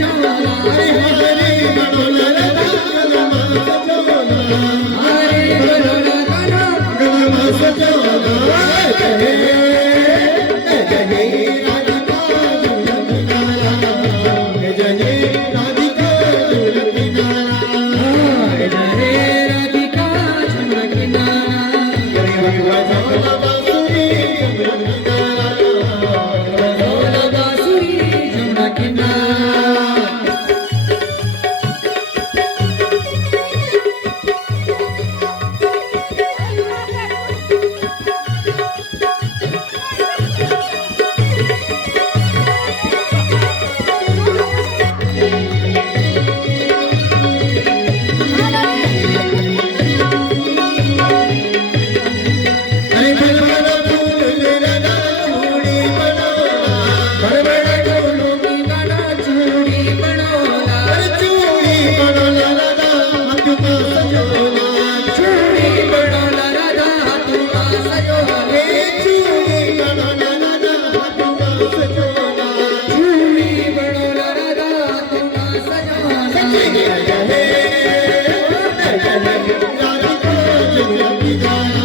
सजवला हरे हरे बनवला राधा गलमा सजवला हरे बनवला राधा गलमा सजवला जय जय राधिका झुलत नारा जय जय राधिका झुलत नारा जय राधिका झुलत नारा वाजवला बासुरी झुलत वाजवला बासुरी झुलत नारा अरे बलबला फूल राधा चूड़ी बनवला बलबला चूड़ी बना चूड़ी बनवला अरे चूड़ी बनवला राधा हाथुका सजवला चूड़ी बनवला राधा हाथुका सजवला हे चूड़ी बनवला राधा हाथुका सजवला चूड़ी बनवला राधा हाथुका सजवला जय जय हे राधिका झुलत गाना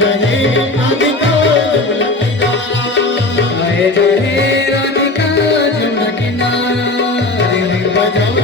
जय जय राधिका झुलत गाना जय जय राधिका झुलत नारा बजाओ